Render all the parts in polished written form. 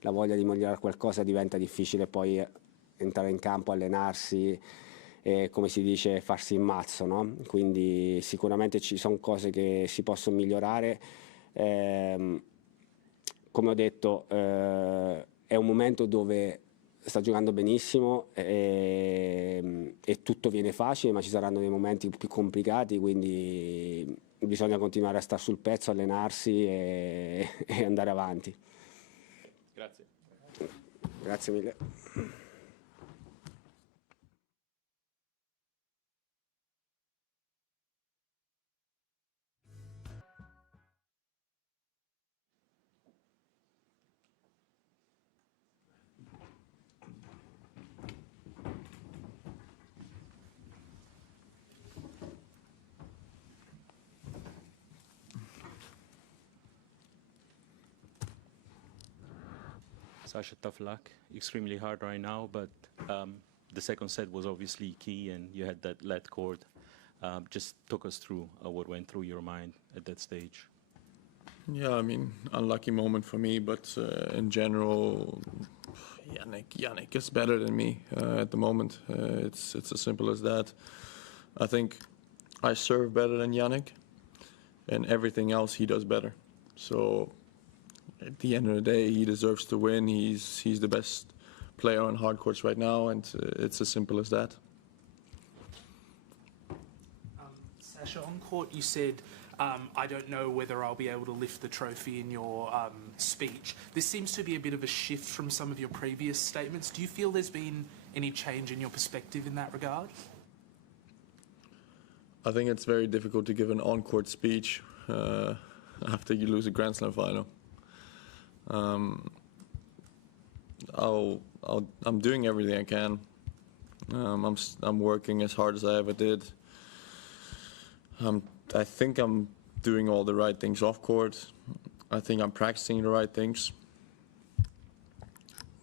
la voglia di migliorare qualcosa diventa difficile poi entrare in campo, allenarsi e, come si dice, farsi il mazzo, no? Quindi sicuramente ci sono cose che si possono migliorare. Come ho detto, è un momento dove sta giocando benissimo e tutto viene facile, ma ci saranno dei momenti più complicati, quindi bisogna continuare a stare sul pezzo, allenarsi e andare avanti. Grazie. Grazie mille. Sasha, tough luck. Extremely hard right now, but the second set was obviously key, and you had that lead court. Just talk us through what went through your mind at that stage. Yeah, I mean, unlucky moment for me, but in general, Jannik is better than me at the moment. It's as simple as that. I think I serve better than Jannik, and everything else he does better. So at the end of the day, he deserves to win. He's the best player on hard courts right now, and it's as simple as that. Sasha, on court you said, I don't know whether I'll be able to lift the trophy in your speech. This seems to be a bit of a shift from some of your previous statements. Do you feel there's been any change in your perspective in that regard? I think it's very difficult to give an on-court speech after you lose a Grand Slam final. I'm doing everything I can. I'm working as hard as I ever did. I think I'm doing all the right things off court. I think I'm practicing the right things.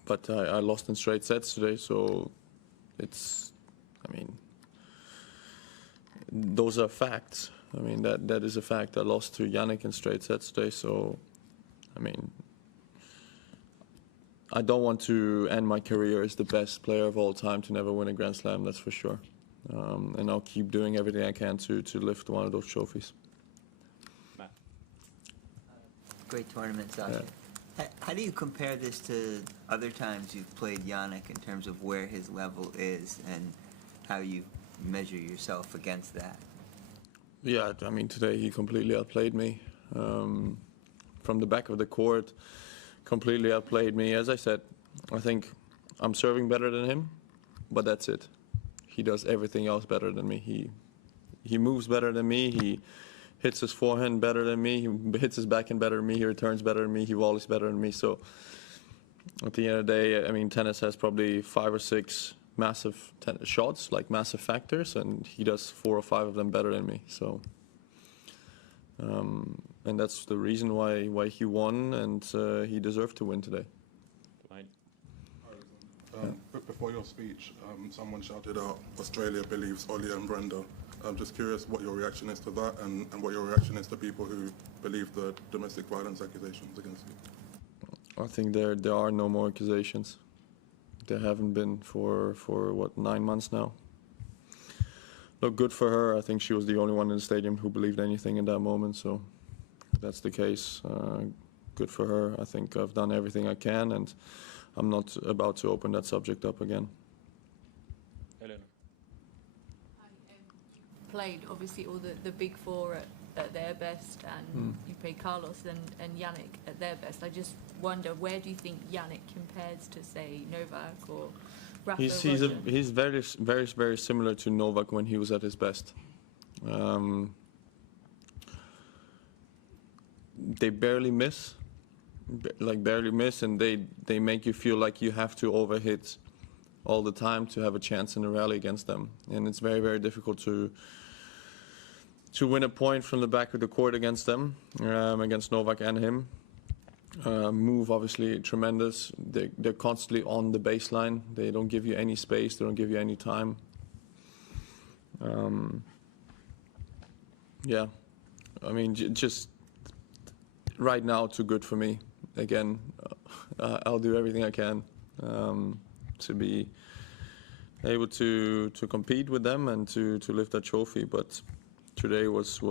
But I lost in straight sets today, so those are facts. I mean, that is a fact. I lost to Jannik in straight sets today, so, I don't want to end my career as the best player of all time to never win a Grand Slam, that's for sure. And I'll keep doing everything I can to lift one of those trophies. Matt. Great tournament, Sasha. Yeah. How do you compare this to other times you've played Jannik in terms of where his level is and how you measure yourself against that? Yeah, I mean, today he completely outplayed me. From the back of the court, completely outplayed me. As I said, I think I'm serving better than him, but that's it. He does everything else better than me. He moves better than me. He hits his forehand better than me. He hits his backhand better than me. He returns better than me. He volleys better than me. So at the end of the day, I mean, tennis has probably 5 or 6 massive shots, like massive factors, and he does 4 or 5 of them better than me. So, and that's the reason why he won, and he deserved to win today. Before your speech, someone shouted out, "Australia believes Ollie and Brenda." I'm just curious what your reaction is to that, and what your reaction is to people who believe the domestic violence accusations against you. I think there are no more accusations. There haven't been for what, 9 months now. Look, good for her. I think she was the only one in the stadium who believed anything in that moment. So if that's the case, good for her. I think I've done everything I can, and I'm not about to open that subject up again. Aryna. You played obviously all the big four at their best, and you played Carlos and Jannik at their best. I just wonder, where do you think Jannik compares to, say, Novak or Rafa? He's very, very, very similar to Novak when he was at his best. They barely miss. Barely miss, and they make you feel like you have to overhit all the time to have a chance in a rally against them. And it's very, very difficult to win a point from the back of the court against them, against Novak and him. Move, obviously, tremendous. They're constantly on the baseline. They don't give you any space. They don't give you any time. Yeah, I mean, just right now, too good for me. Again, I'll do everything I can to be able to compete with them and to lift that trophy. But today was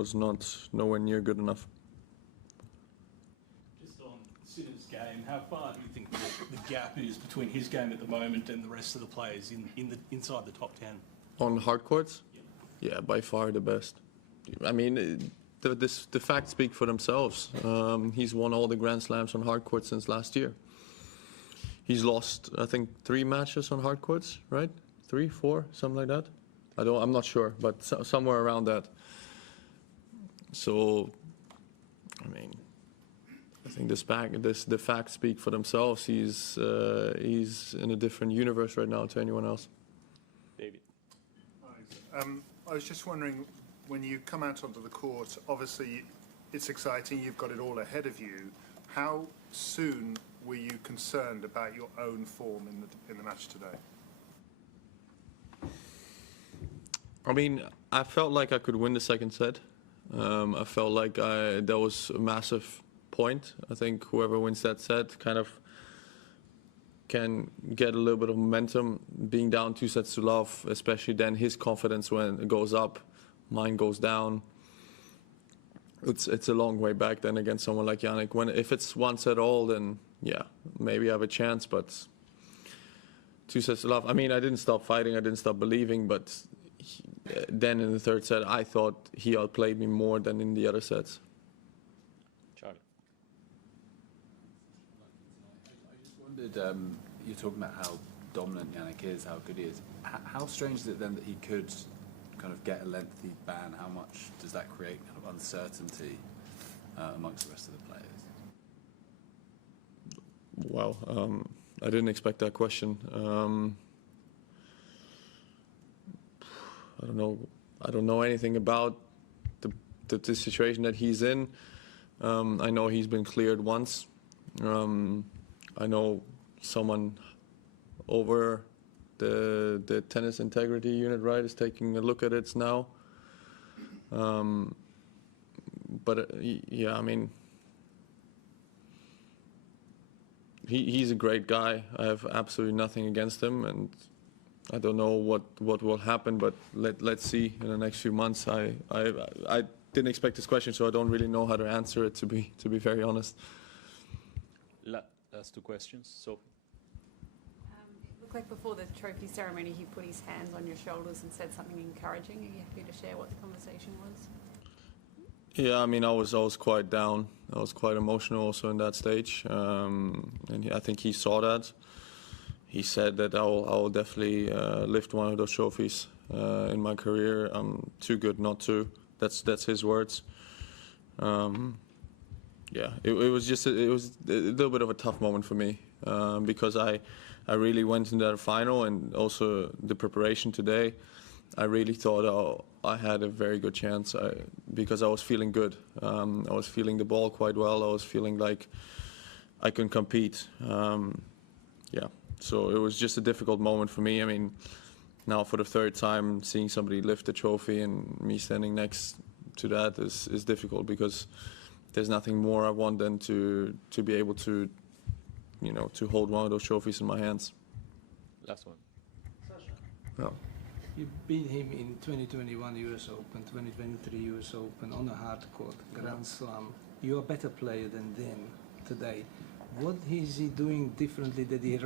nowhere near good enough. Just on Sinner's game, how far do you think the gap is between his game at the moment and the rest of the players inside the top 10? On hard courts? Yeah, by far the best. I mean, the facts speak for themselves. He's won all the Grand Slams on hard courts since last year. He's lost, I think, 3 matches on hard courts, right? 3, 4, something like that. I'm not sure, but somewhere around that. So, I mean, I think the facts speak for themselves. He's in a different universe right now to anyone else. David. I was just wondering, when you come out onto the court, obviously it's exciting, you've got it all ahead of you. How soon were you concerned about your own form in the match today? I mean, I felt like I could win the second set. I felt like that was a massive point. I think whoever wins that set kind of can get a little bit of momentum. Being down 2 sets to love, especially then his confidence when it goes up, mine goes down. It's a long way back then against someone like Jannik. If it's 1 set all, then yeah, maybe I have a chance. But 2 sets to love. I mean, I didn't stop fighting. I didn't stop believing. But then in the 3rd set, I thought he outplayed me more than in the other sets. Charlie. I just wondered, you're talking about how dominant Jannik is, how good he is. How strange is it then that he could kind of get a lengthy ban? How much does that create kind of uncertainty amongst the rest of the players? Wow, I didn't expect that question. I don't know anything about the situation that he's in. I know he's been cleared once. I know someone over the tennis integrity unit, right, is taking a look at it now. But yeah, I mean, he's a great guy. I have absolutely nothing against him, and I don't know what will happen, but let's see in the next few months. I didn't expect this question, so I don't really know how to answer it, to be very honest. Last 2 questions. Sophie. It looked like before the trophy ceremony he put his hands on your shoulders and said something encouraging. Are you happy to share what the conversation was? Yeah, I mean, I was quite down. I was quite emotional also in that stage, and I think he saw that. He said that I will definitely lift one of those trophies in my career. I'm too good not to. That's his words. Yeah, it was a little bit of a tough moment for me because I really went into that final, and also the preparation today. I really thought I had a very good chance because I was feeling good. I was feeling the ball quite well. I was feeling like I can compete. Yeah. So it was just a difficult moment for me. I mean, now for the 3rd time, seeing somebody lift the trophy and me standing next to that is difficult, because there's nothing more I want than to be able to, to hold one of those trophies in my hands. Last one. Sasha. Yeah. You beat him in 2021 US Open, 2023 US Open on a hard court, Grand Slam. You're a better player than them today. What is he doing differently that he did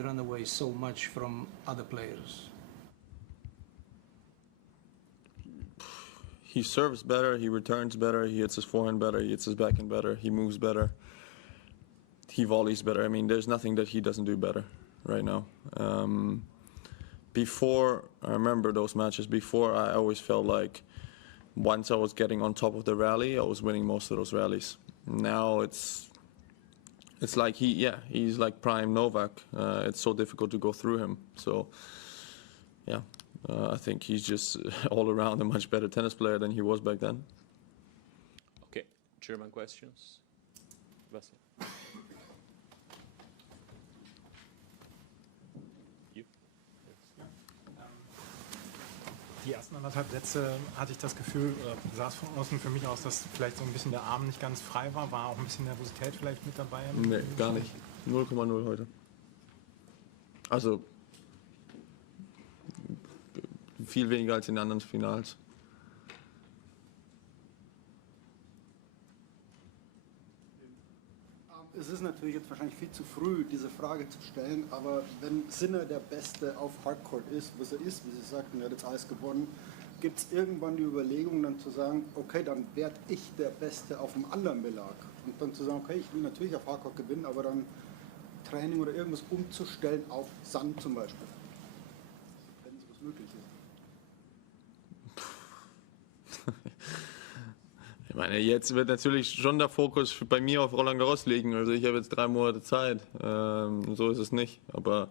run away so much from other players? He serves better, he returns better, he hits his forehand better, he hits his backhand better, he moves better, he volleys better. I mean, there's nothing that he doesn't do better right now. Before, I remember those matches, before I always felt like once I was getting on top of the rally, I was winning most of those rallies. Now it's like he's like prime Novak. It's so difficult to go through him. So, yeah, I think he's just all around a much better tennis player than he was back then. Okay, German questions. Sebastian. You? Die ersten 1,5 Sätze hatte ich das Gefühl, sah es von außen für mich aus, dass vielleicht so ein bisschen der Arm nicht ganz frei war. War auch ein bisschen Nervosität vielleicht mit dabei? Nee, gar nicht. 0,0 heute. Also viel weniger als in den anderen Finals. Es ist natürlich jetzt wahrscheinlich viel zu früh, diese Frage zu stellen, aber wenn Sinner der Beste auf Hardcourt ist, was er ist, wie Sie sagten, er hat jetzt alles gewonnen, gibt es irgendwann die Überlegung dann zu sagen, okay, dann werde ich der Beste auf einem anderen Belag. Und dann zu sagen, okay, ich will natürlich auf Hardcourt gewinnen, aber dann Training oder irgendwas umzustellen auf Sand zum Beispiel. Wenn sowas möglich ist. Ich meine, jetzt wird natürlich schon der Fokus bei mir auf Roland Garros liegen. Also ich habe jetzt 3 Monate Zeit. So ist es nicht. Aber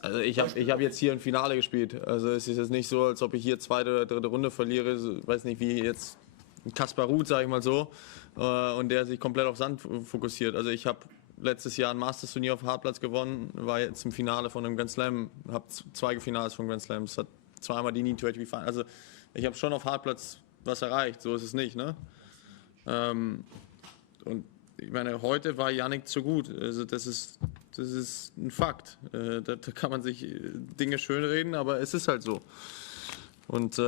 also ich hab jetzt hier ein Finale gespielt. Also es ist jetzt nicht so, als ob ich hier 2. oder 3. Runde verliere. Ich weiß nicht, wie jetzt Kaspar Ruud, sage ich mal so, und der sich komplett auf Sand fokussiert. Also ich habe letztes Jahr ein Masters-Turnier auf Hartplatz gewonnen, war jetzt im Finale von einem Grand Slam, habe 2 Finals von Grand Slams, hat 2-mal die Need-to-ATP Final. Also ich habe schon auf Hartplatz was erreicht, so ist es nicht, ne? Und ich meine, heute war Jannik zu gut. Also das ist ein Fakt. Da kann man sich Dinge schönreden, aber es ist halt so. Und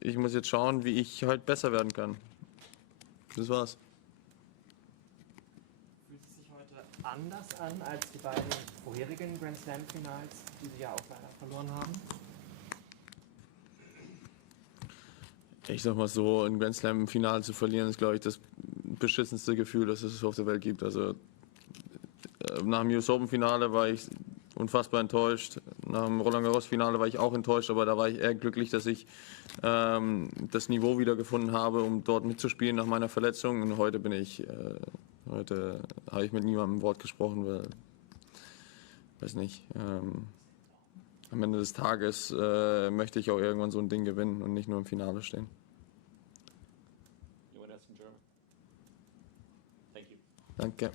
ich muss jetzt schauen, wie ich halt besser werden kann. Das war's. Fühlt es sich heute anders an als die beiden vorherigen Grand Slam Finals, die Sie ja auch leider verloren haben? Ich sag mal so, ein Grand Slam Finale zu verlieren, ist, glaube ich, das beschissenste Gefühl, das es auf der Welt gibt. Also nach dem US Open Finale war ich unfassbar enttäuscht. Nach dem Roland Garros Finale war ich auch enttäuscht, aber da war ich eher glücklich, dass ich das Niveau wieder gefunden habe, um dort mitzuspielen nach meiner Verletzung. Und heute heute habe ich mit niemandem ein Wort gesprochen, weil, weiß nicht, am Ende des Tages möchte ich auch irgendwann so ein Ding gewinnen und nicht nur im Finale stehen. Danke.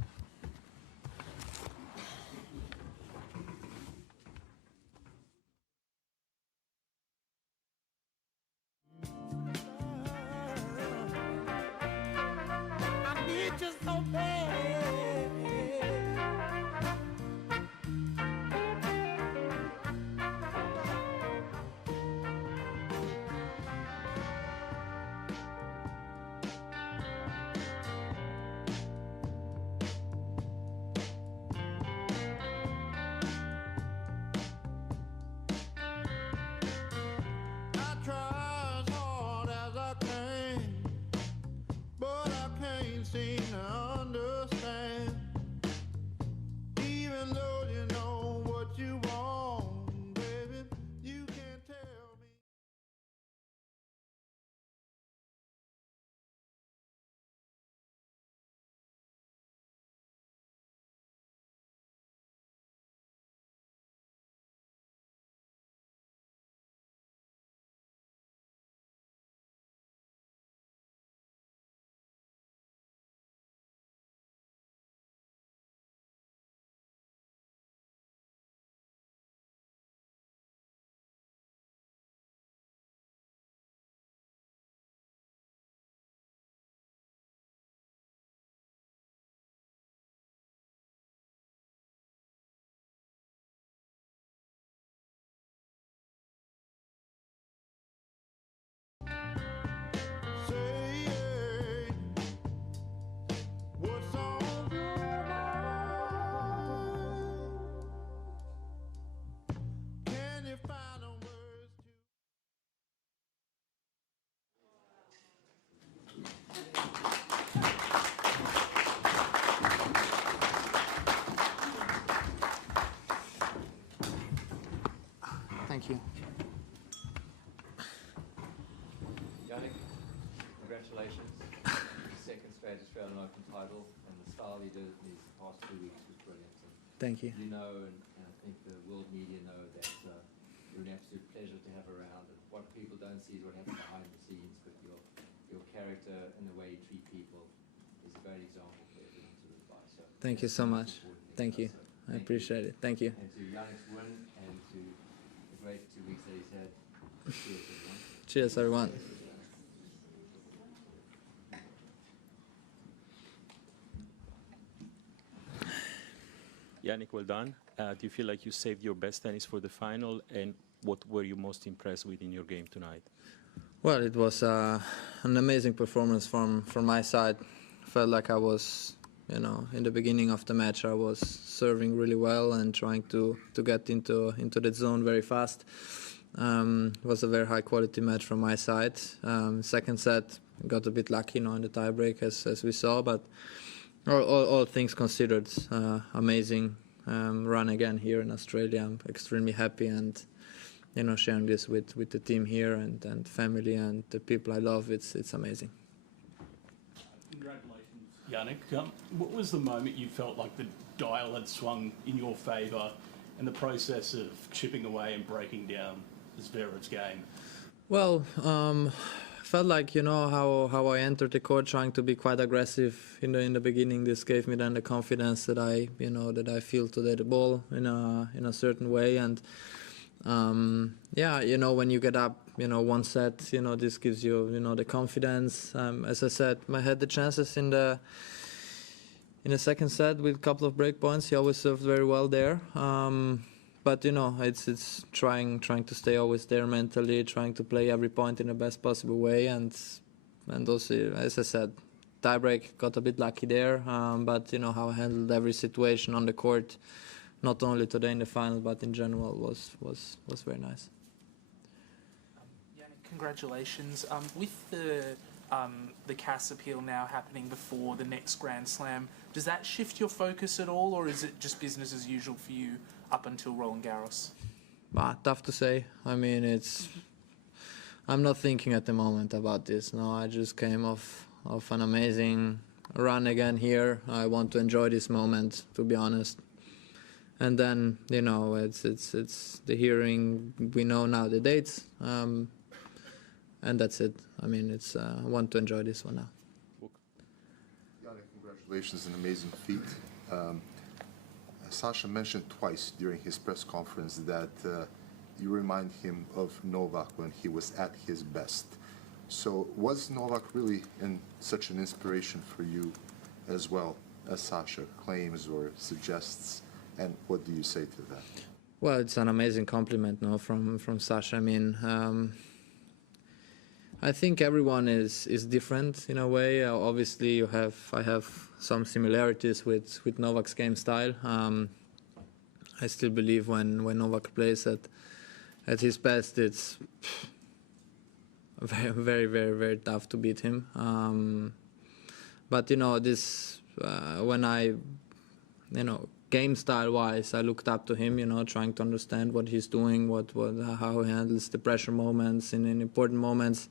Thank you. Jannik, congratulations. Second straight Australian Open title, and the style you did it in these past 2 weeks was brilliant. And Thank you. You know, and I think the world media know that you're an absolute pleasure to have around. And what people don't see is what happens behind the scenes, but your character and the way you treat people is a great example for everyone to live by. So Thank you so much. Thank you. I appreciate it. Thank you. And to Jannik's win, and to the great 2 weeks that he's had. Cheers, everyone. Cheers, everyone. Jannik, well done. Do you feel like you saved your best tennis for the final, and what were you most impressed with in your game tonight? Well, it was an amazing performance from my side. Felt like I was, in the beginning of the match, I was serving really well and trying to get into the zone very fast. It was a very high quality match from my side. Second set, got a bit lucky, in the tiebreak as we saw, but all things considered, amazing run again here in Australia. I'm extremely happy and sharing this with the team here and family and the people I love. It's amazing. Congratulations, Jannik. What was the moment you felt like the dial had swung in your favour in the process of chipping away and breaking down Zverev's game? Well, felt like how I entered the court, trying to be quite aggressive in the beginning. This gave me then the confidence that I feel today the ball in a certain way, and when you get up, one set, this gives you the confidence. As I said, I had the chances in the second set with a couple of break points. He always served very well there. But it's trying to stay always there mentally, trying to play every point in the best possible way, and also, as I said, tiebreak, got a bit lucky there. But how I handled every situation on the court, not only today in the final, but in general, was very nice. Jannik, congratulations. With the CAS appeal now happening before the next Grand Slam, does that shift your focus at all, or is it just business as usual for you up until Roland Garros? Tough to say. I mean, I'm not thinking at the moment about this. No, I just came off an amazing run again here. I want to enjoy this moment, to be honest. And then, it's the hearing. We know now the dates, and that's it. I mean, I want to enjoy this one now. Jannik, congratulations, an amazing feat. Sasha mentioned twice during his press conference that you remind him of Novak when he was at his best. So was Novak really such an inspiration for you as well, as Sasha claims or suggests? And what do you say to that? Well, it's an amazing compliment from Sasha. I mean, I think everyone is different in a way. Obviously, I have some similarities with Novak's game style. I still believe when Novak plays at his best, it's very, very, very, very tough to beat him. But this when I, game style wise, I looked up to him. Trying to understand what he's doing, how he handles the pressure moments in important moments.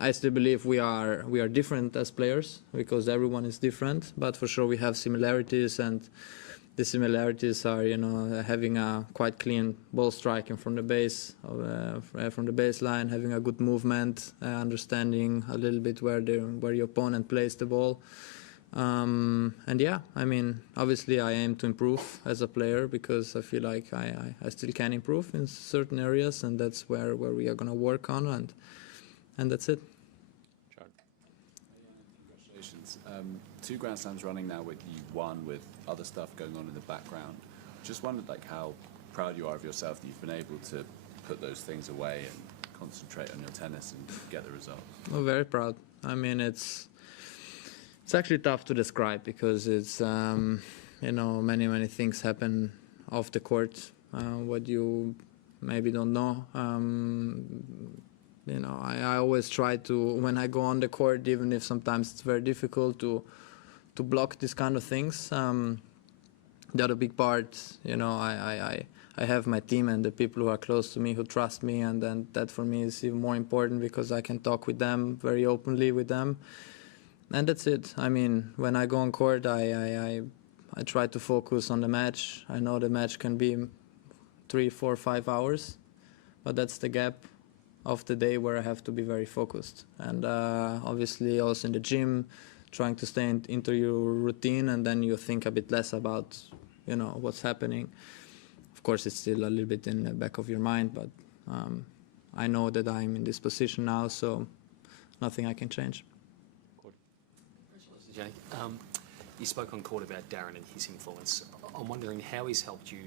I still believe we are different as players because everyone is different, but for sure we have similarities, and the similarities are having a quite clean ball striking from the base, from the baseline, having a good movement, understanding a little bit where your opponent plays the ball. And yeah, I mean, obviously I aim to improve as a player because I feel like I still can improve in certain areas, and that's where we are going to work on, and that's it. Congratulations. 2 Grand Slams running now with you won with other stuff going on in the background. Just wondered how proud you are of yourself that you've been able to put those things away and concentrate on your tennis and get the result. I'm very proud. I mean, it's actually tough to describe because it's many things happen off the court what you maybe don't know. I always try to, when I go on the court, even if sometimes it's very difficult to block these kind of things. The other big part, I have my team and the people who are close to me who trust me, and then that for me is even more important because I can talk with them very openly with them. And that's it. I mean, when I go on court, I try to focus on the match. I know the match can be 3, 4, 5 hours, but that's the gap of the day where I have to be very focused. And obviously also in the gym, trying to stay into your routine, and then you think a bit less about, what's happening. Of course, it's still a little bit in the back of your mind, but I know that I'm in this position now, so nothing I can change. Jannik, You spoke on court about Darren and his influence. I'm wondering how he's helped you,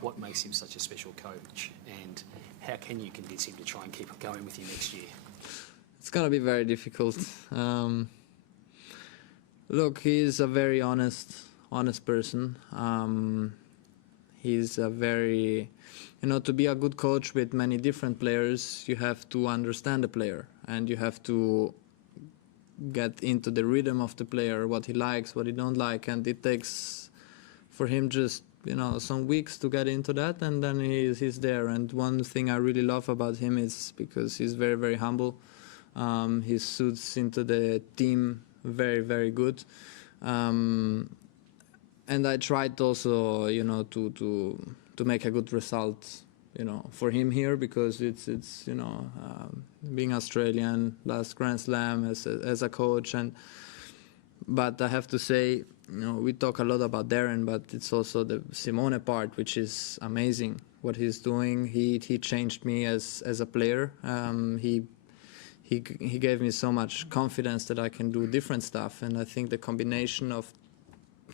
what makes him such a special coach, and how can you convince him to try and keep it going with you next year? It's going to be very difficult. Look, he's a very honest person. He's a very, to be a good coach with many different players, you have to understand the player and you have to get into the rhythm of the player, what he likes, what he don't like, and it takes for him just some weeks to get into that, and then he's there. And one thing I really love about him is because he's very, very humble. He suits into the team very, very good. And I tried also, to make a good result, for him here, because it's being Australian, last Grand Slam as a coach, but I have to say, we talk a lot about Darren, but it's also the Simone part, which is amazing what he's doing. He changed me as a player. He gave me so much confidence that I can do different stuff, and I think the combination of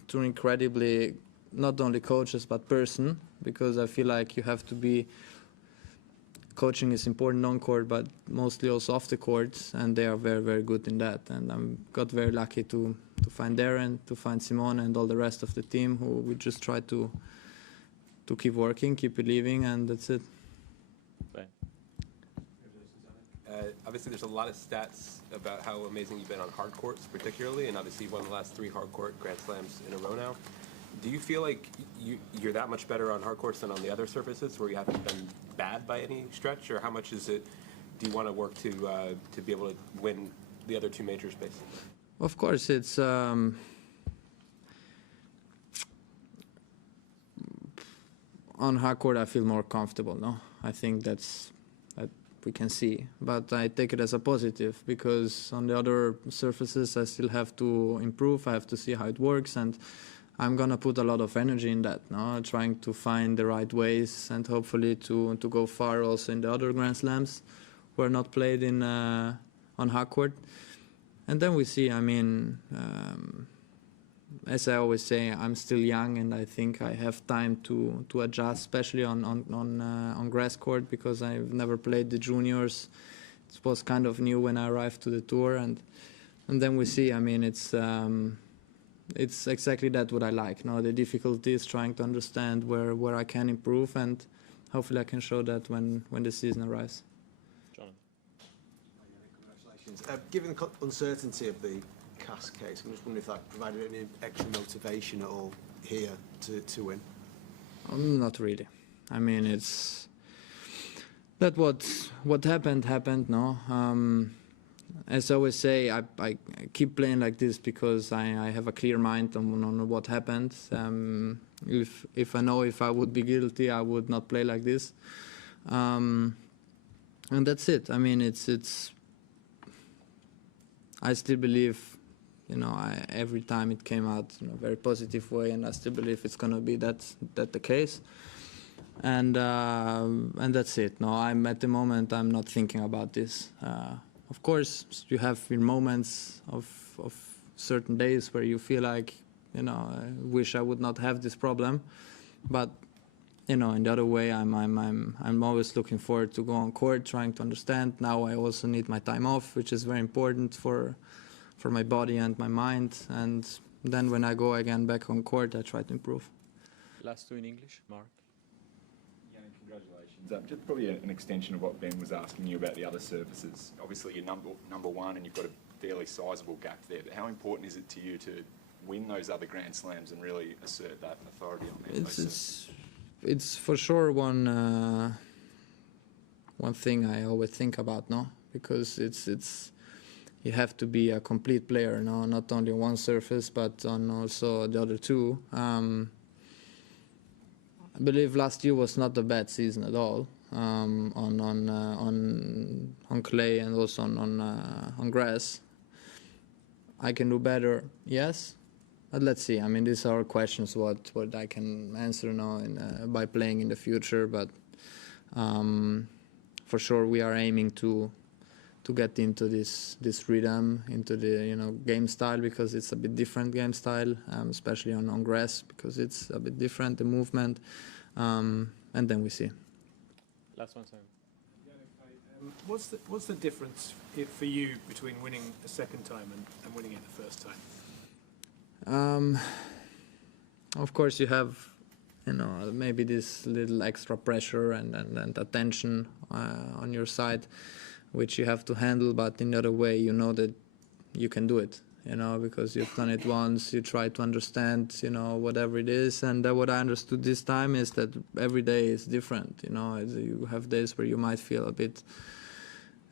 two incredibly, not only coaches but person, because I feel like you have to be, coaching is important on court but mostly also off the court, and they are very, very good in that. And I got very lucky to find Darren, to find Simone and all the rest of the team, who we just try to keep working, keep believing, and that's it. Obviously, there's a lot of stats about how amazing you've been on hard courts, particularly, and obviously you've won the last 3 hard court Grand Slams in a row now. Do you feel like you're that much better on hard courts than on the other surfaces, where you haven't been bad by any stretch, or how much is it? Do you want to work to be able to win the other 2 majors, basically? Of course, it's on hard court I feel more comfortable. No, I think that we can see, but I take it as a positive, because on the other surfaces I still have to improve. I have to see how it works, and I'm gonna put a lot of energy in that, no? Trying to find the right ways and hopefully to go far also in the other Grand Slams who are not played in on hard court. And then we see, I mean, as I always say, I'm still young, and I think I have time to adjust, especially on grass court, because I've never played the juniors. It was kind of new when I arrived to the tour, and then we see, I mean, it's exactly that what I like. No, the difficulty is trying to understand where I can improve, and hopefully I can show that when the season arrives. John. Congratulations. Given the uncertainty of the Cass case, I'm just wondering if that provided any extra motivation at all here to win? Not really. I mean, it's that what happened. No. As I always say, I keep playing like this because I have a clear mind on what happened. If I know if I would be guilty, I would not play like this. And that's it. I mean, it's. I still believe, every time it came out in a very positive way, and I still believe it's going to be that the case. And that's it. No, at the moment I'm not thinking about this. Of course, you have your moments of certain days where you feel like, I wish I would not have this problem, but in the other way, I'm always looking forward to go on court, trying to understand. Now I also need my time off, which is very important for my body and my mind. And then when I go again back on court, I try to improve. Last 2 in English, Mark. Congratulations. Just probably an extension of what Ben was asking you about the other surfaces. Obviously, you're number 1, and you've got a fairly sizable gap there. But how important is it to you to win those other Grand Slams and really assert that authority on them? It's for sure one thing I always think about, no, because it's you have to be a complete player, no, not only on one surface but on also the other 2. I believe last year was not a bad season at all on clay and also on grass. I can do better, yes, but let's see. I mean, these are questions what I can answer now by playing in the future. But for sure, we are aiming to get into this rhythm, into the game style, because it's a bit different game style, especially on grass, because it's a bit different, the movement, and then we see. Last one, Simon. What's the difference for you between winning a second time and winning it the first time? Of course, you have, maybe this little extra pressure and attention on your side, which you have to handle. But in the other way, you know that you can do it, because you've done it once. You try to understand, whatever it is. And what I understood this time is that every day is different. You have days where you might feel a bit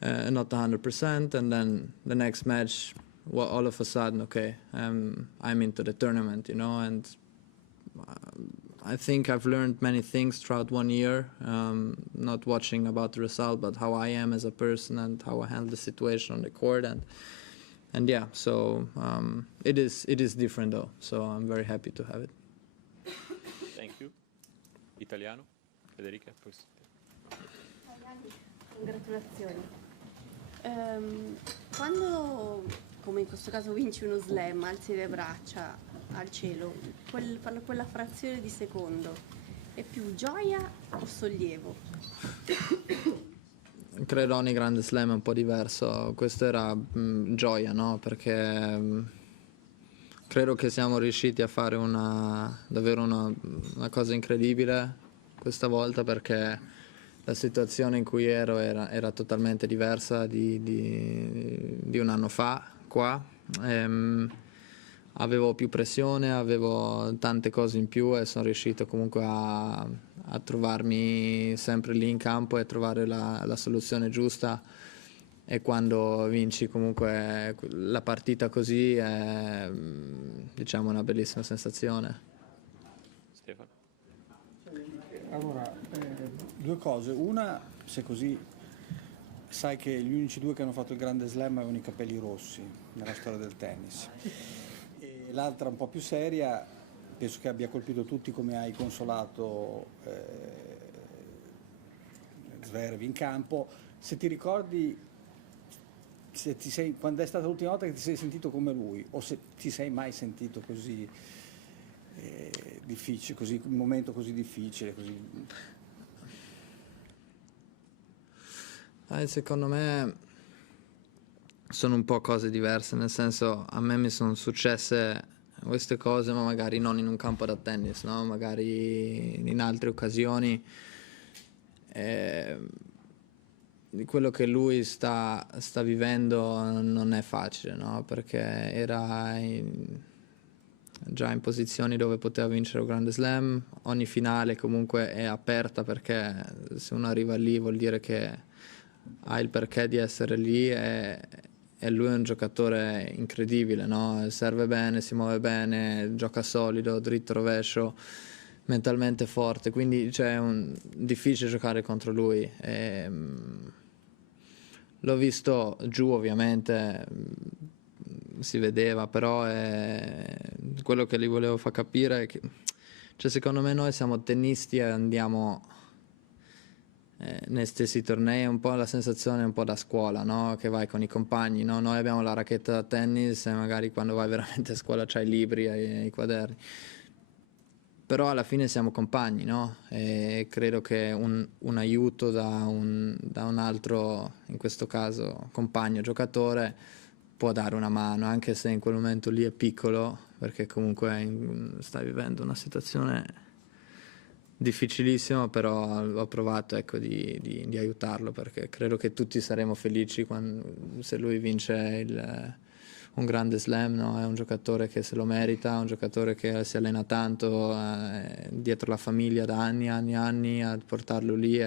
not 100%, and then the next match, well, all of a sudden, okay, I'm into the tournament, and I think I've learned many things throughout 1 year, not watching about the result, but how I am as a person and how I handle the situation on the court, and yeah, so it is different though, so I'm very happy to have it. Thank you. Italiano, Federica. Congratulazioni. Quando, come in questo caso, vinci uno slam, alzi le braccia al cielo, quella frazione di secondo, è più gioia o sollievo? Credo ogni grande slam è un po' diverso. Questo era gioia, no? Perché credo che siamo riusciti a fare davvero una cosa incredibile questa volta, perché la situazione in cui ero era totalmente diversa di un anno fa qua. Avevo più pressione, avevo tante cose in più e sono riuscito comunque a trovarmi sempre lì in campo e trovare la soluzione giusta. E quando vinci comunque la partita così è, diciamo, una bellissima sensazione. Stefano? Allora, due cose. Una, se così, sai che gli unici due che hanno fatto il grande slam avevano i capelli rossi nella storia del tennis. E l'altra, un po' più seria, penso che abbia colpito tutti come hai consolato Zverev in campo. Se ti ricordi, quando è stata l'ultima volta che ti sei sentito come lui, o se ti sei mai sentito così difficile, così, un momento così difficile, così... Secondo me sono un po' cose diverse, nel senso, a me mi sono successe queste cose, ma magari non in un campo da tennis, no? Magari in altre occasioni. Di quello che lui sta vivendo non è facile, no? Perché era già in posizioni dove poteva vincere un grande slam. Ogni finale comunque è aperta, perché se uno arriva lì vuol dire che ha il perché di essere lì, e lui è un giocatore incredibile, no? Serve bene, si muove bene, gioca solido, dritto, rovescio, mentalmente forte, quindi è difficile giocare contro lui. L'ho visto giù, ovviamente si vedeva, però quello che gli volevo far capire è che, secondo me, noi siamo tennisti e andiamo nei stessi tornei, è un po' la sensazione un po' da scuola, no? Che vai con i compagni, no? Noi abbiamo la racchetta da tennis e magari quando vai veramente a scuola c'hai i libri e i quaderni, però alla fine siamo compagni, no? E credo che un aiuto da un altro, in questo caso compagno, giocatore, può dare una mano, anche se in quel momento lì è piccolo, perché comunque stai vivendo una situazione difficilissima, però ho provato, ecco, di aiutarlo, perché credo che tutti saremo felici se lui vince un grande slam, no? È un giocatore che se lo merita, un giocatore che si allena tanto, dietro la famiglia da anni a portarlo lì,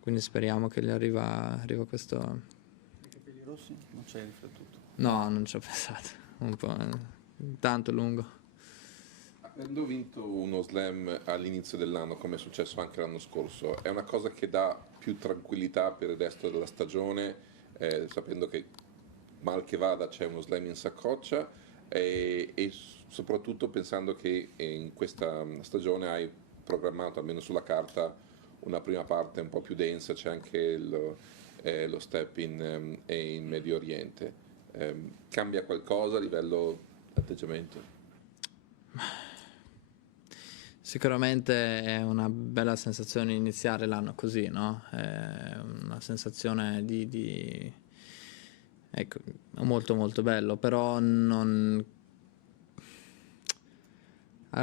quindi speriamo che gli arriva questo. I capelli rossi? Non ci hai riflettuto? No, non ci ho pensato, un po' tanto lungo. Avendo vinto uno slam all'inizio dell'anno, come è successo anche l'anno scorso, è una cosa che dà più tranquillità per il resto della stagione, sapendo che mal che vada c'è uno slam in saccoccia, e soprattutto pensando che in questa stagione hai programmato, almeno sulla carta, una prima parte un po' più densa, c'è anche lo step in Medio Oriente. Cambia qualcosa a livello atteggiamento? Sicuramente è una bella sensazione iniziare l'anno così, no? È una sensazione ecco, molto molto bello, però alla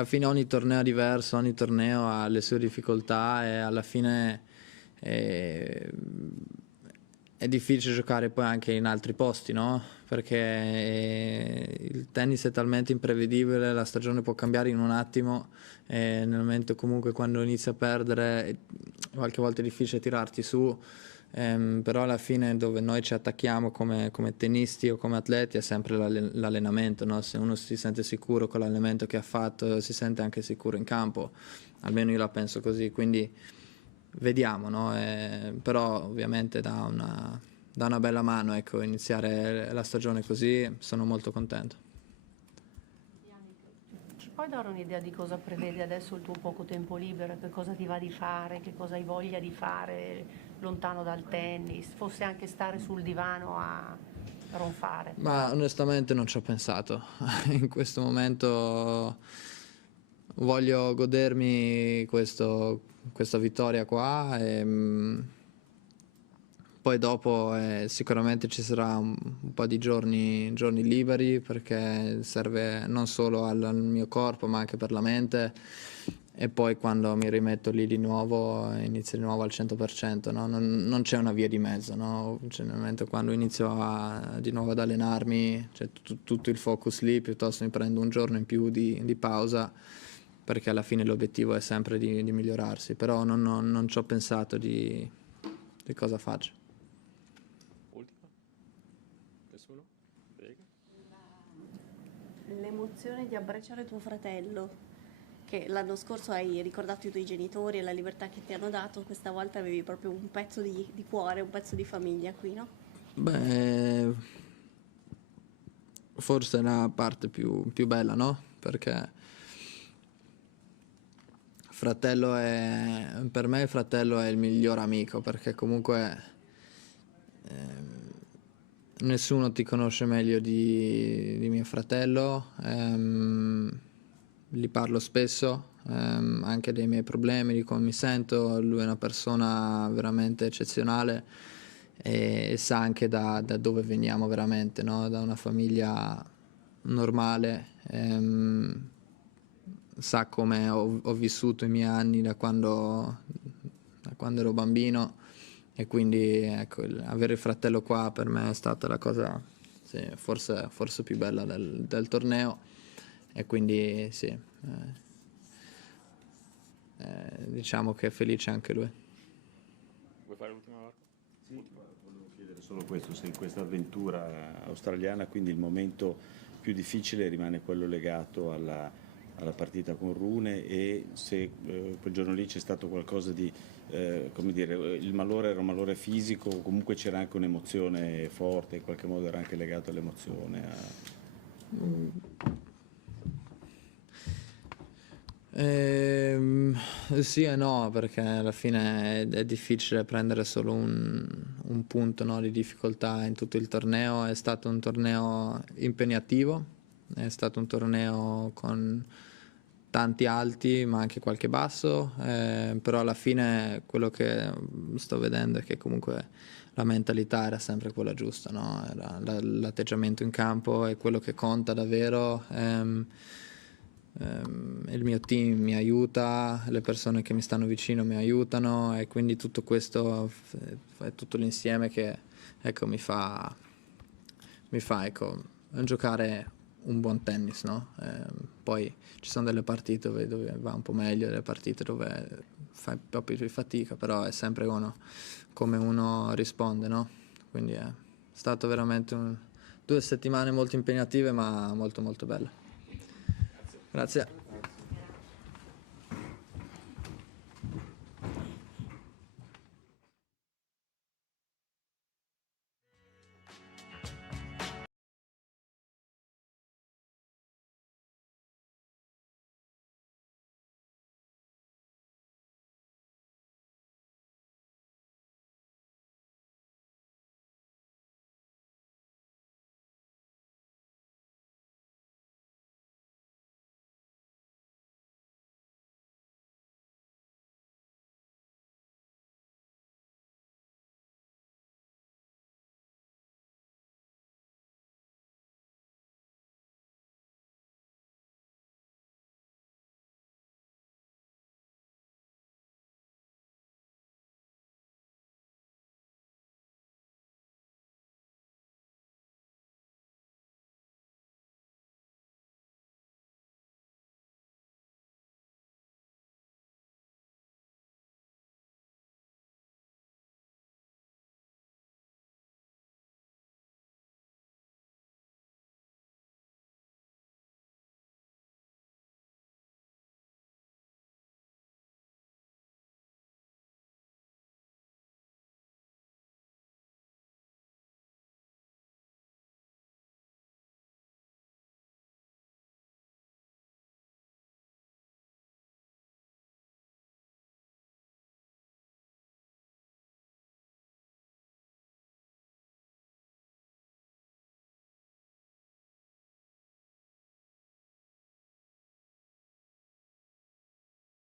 fine ogni torneo è diverso, ogni torneo ha le sue difficoltà e alla fine è difficile giocare poi anche in altri posti, no? Perché il tennis è talmente imprevedibile, la stagione può cambiare in un attimo e nel momento comunque quando inizi a perdere qualche volta è difficile tirarti su, però alla fine dove noi ci attacchiamo come tennisti o come atleti è sempre l'allenamento, no? Se uno si sente sicuro con l'allenamento che ha fatto si sente anche sicuro in campo, almeno io la penso così, quindi vediamo, no? Però ovviamente dà una bella mano, ecco, iniziare la stagione così, sono molto contento. Ci puoi dare un'idea di cosa prevede adesso il tuo poco tempo libero, che cosa ti va di fare, che cosa hai voglia di fare lontano dal tennis, forse anche stare sul divano a ronfare? Ma onestamente non ci ho pensato, in questo momento voglio godermi questa vittoria qua e poi dopo sicuramente ci sarà un po' di giorni liberi perché serve non solo al mio corpo ma anche per la mente e poi quando mi rimetto lì di nuovo inizio di nuovo al 100%, no? Non c'è una via di mezzo, no? Generalmente quando inizio di nuovo ad allenarmi c'è tutto il focus lì, piuttosto mi prendo un giorno in più di pausa perché alla fine l'obiettivo è sempre di migliorarsi, però non ci ho pensato di cosa faccio. L'emozione di abbracciare tuo fratello, che l'anno scorso hai ricordato i tuoi genitori e la libertà che ti hanno dato, questa volta avevi proprio un pezzo di cuore, un pezzo di famiglia qui, no? Beh, forse è la parte più bella, no? Perché per me il fratello è il miglior amico, perché comunque nessuno ti conosce meglio di mio fratello, gli parlo spesso anche dei miei problemi, di come mi sento, lui è una persona veramente eccezionale e sa anche da dove veniamo veramente, no? Da una famiglia normale, sa come ho vissuto i miei anni da quando ero bambino e quindi ecco, avere il fratello qua per me è stata la cosa forse più bella del torneo e quindi sì, diciamo che è felice anche lui. Vuoi fare l'ultima Marco? Sì, volevo chiedere solo questo, se in questa avventura australiana quindi il momento più difficile rimane quello legato alla partita con Rune e se quel giorno lì c'è stato qualcosa di, come dire, il malore era un malore fisico o comunque c'era anche un'emozione forte, in qualche modo era anche legato all'emozione? Sì e no, perché alla fine è difficile prendere solo un punto, no, di difficoltà in tutto il torneo. È stato un torneo impegnativo, è stato un torneo con tanti alti ma anche qualche basso, però alla fine quello che sto vedendo è che comunque la mentalità era sempre quella giusta, no? L'atteggiamento in campo è quello che conta davvero. Il mio team mi aiuta, le persone che mi stanno vicino mi aiutano e quindi tutto questo è tutto l'insieme che ecco, mi fa ecco, giocare un buon tennis, no? Poi ci sono delle partite dove va un po' meglio, delle partite dove fai un po' più di fatica, però è sempre come uno risponde, no? Quindi è stato veramente 2 settimane molto impegnative ma molto molto belle. Grazie.